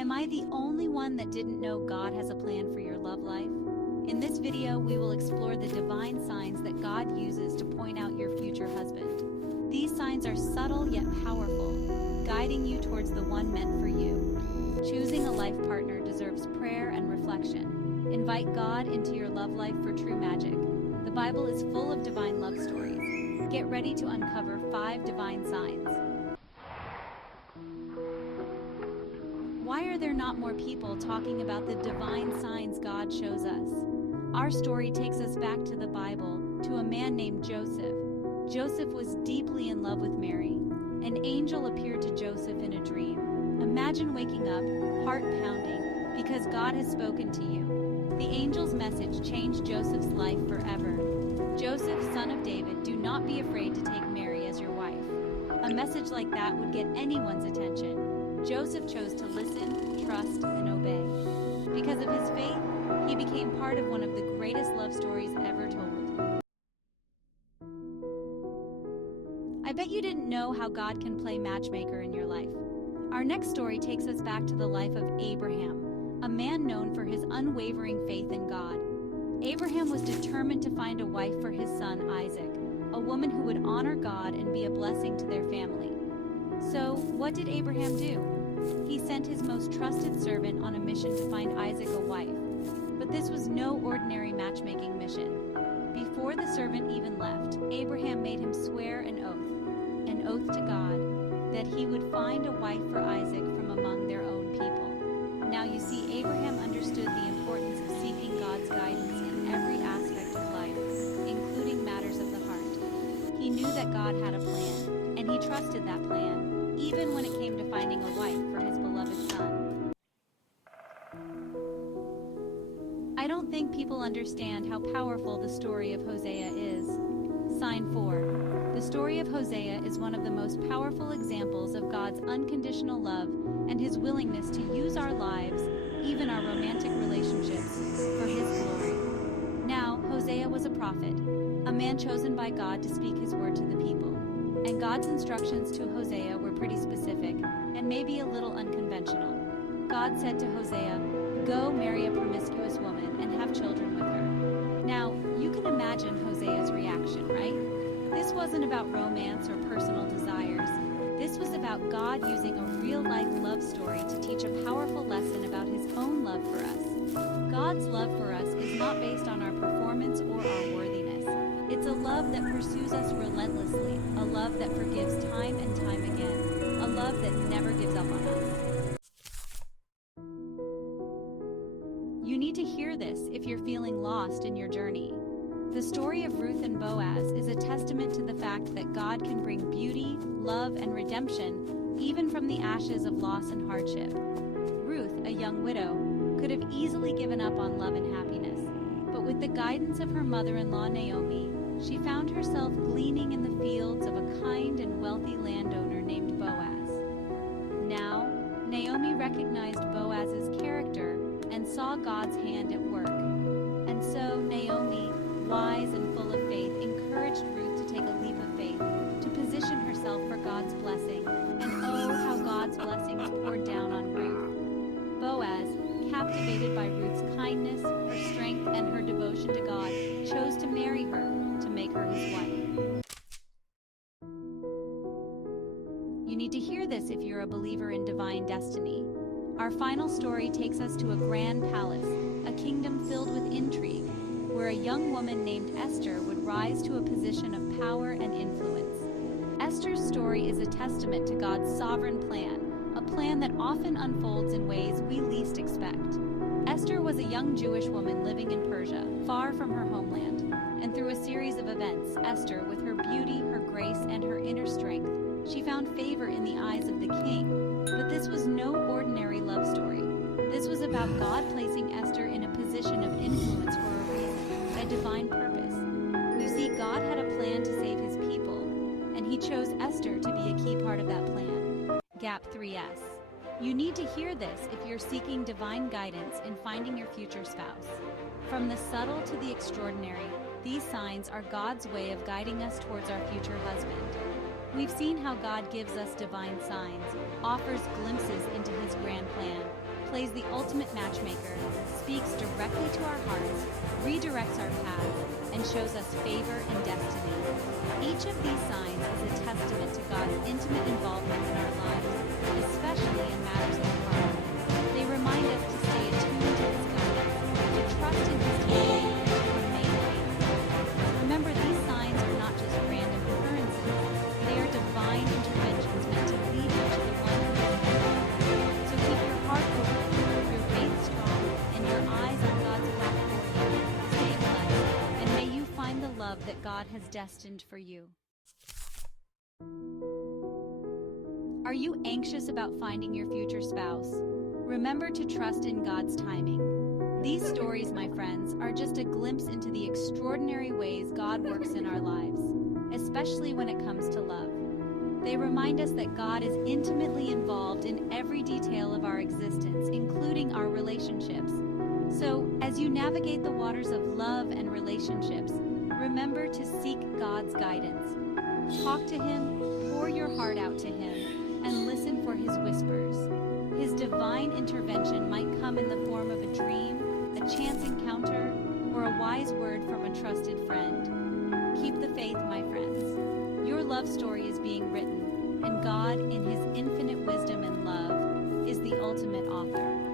Am I the only one that didn't know God has a plan for your love life? In this video, we will explore the divine signs that God uses to point out your future husband. These signs are subtle yet powerful, guiding you towards the one meant for you. Choosing a life partner deserves prayer and reflection. Invite God into your love life for true magic. The Bible is full of divine love stories. Get ready to uncover 5 divine signs. Why are there not more people talking about the divine signs God shows us? Our story takes us back to the Bible, to a man named Joseph. Joseph was deeply in love with Mary. An angel appeared to Joseph in a dream. Imagine waking up, heart pounding, because God has spoken to you. The angel's message changed Joseph's life forever. Joseph, son of David, do not be afraid to take Mary as your wife. A message like that would get anyone's attention. Joseph chose to listen, trust, and obey. Because of his faith, he became part of one of the greatest love stories ever told. I bet you didn't know how God can play matchmaker in your life. Our next story takes us back to the life of Abraham, a man known for his unwavering faith in God. Abraham was determined to find a wife for his son Isaac, a woman who would honor God and be a blessing to their family. So, what did Abraham do? He sent his most trusted servant on a mission to find Isaac a wife. But this was no ordinary matchmaking mission. Before the servant even left, Abraham made him swear an oath to God, that he would find a wife for Isaac from among their own people. Now you see, Abraham understood the importance of seeking God's guidance in every aspect of life, including matters of the heart. He knew that God had a plan, and he trusted that plan, even when it came to finding a wife for his beloved son. I don't think people understand how powerful the story of Hosea is. Sign 4. The story of Hosea is one of the most powerful examples of God's unconditional love and his willingness to use our lives, even our romantic relationships, for his glory. Now, Hosea was a prophet, a man chosen by God to speak his word to the people. And God's instructions to Hosea were pretty specific and maybe a little unconventional. God said to Hosea, "Go marry a promiscuous woman and have children with her." Now, you can imagine Hosea's reaction, right? This wasn't about romance or personal desires. This was about God using a real-life love story to teach a powerful lesson about his own love for us. God's love for us is not based on our performance or our worthiness. It's a love that pursues us relentlessly, a love that forgives time and time again, a love that never gives up on us. You need to hear this if you're feeling lost in your journey. The story of Ruth and Boaz is a testament to the fact that God can bring beauty, love, and redemption even from the ashes of loss and hardship. Ruth, a young widow, could have easily given up on love and happiness, but with the guidance of her mother-in-law Naomi, she found herself gleaning in the fields of a kind and wealthy landowner named Boaz. Now, Naomi recognized Boaz's character and saw God's hand at work. And so Naomi, wise and full of faith, encouraged Ruth to take a leap of faith, to position herself for God's blessing. And oh, how God's blessings poured down on Ruth. Boaz, captivated by Ruth's kindness, her strength, and her devotion to God, chose to marry her, to make her his wife. You need to hear this if you're a believer in divine destiny. Our final story takes us to a grand palace, a kingdom filled with intrigue, where a young woman named Esther would rise to a position of power and influence. Esther's story is a testament to God's sovereign plan, a plan that often unfolds in ways we least expect. Esther was a young Jewish woman living in Persia, far from her homeland, and through a series of events, Esther, with her beauty, her grace, and her inner strength, she found favor in the eyes of the king. But this was no ordinary love story. This was about God placing Esther in a position of influence for a reason, a divine purpose. You see, God had a plan to save his people, and he chose Esther to be a key part of that plan. Gap 3S. You need to hear this if you're seeking divine guidance in finding your future spouse. From the subtle to the extraordinary, these signs are God's way of guiding us towards our future husband. We've seen how God gives us divine signs, offers glimpses into his grand plan, plays the ultimate matchmaker, speaks directly to our hearts, redirects our paths, and shows us favor and destiny. Each of these signs is a testament to God's intimate involvement in our lives, especially in matters of the heart. They remind us to stay attuned to His guidance, to trust in His timing, and to remain faithful. Remember, these signs are not just random occurrences, they are divine interventions meant to lead you to the one who is faithful. So keep your heart open, your faith strong, and your eyes on God's path for you. Stay blessed, and may you find the love that God has destined for you. Are you anxious about finding your future spouse? Remember to trust in God's timing. These stories, my friends, are just a glimpse into the extraordinary ways God works in our lives, especially when it comes to love. They remind us that God is intimately involved in every detail of our existence, including our relationships. So, as you navigate the waters of love and relationships, remember to seek God's guidance. Talk to Him, pour your heart out to Him, and listen for His whispers. His divine intervention might come in the form of a dream, a chance encounter, or a wise word from a trusted friend. Keep the faith, my friends. Your love story is being written, and God, in His infinite wisdom and love, is the ultimate author.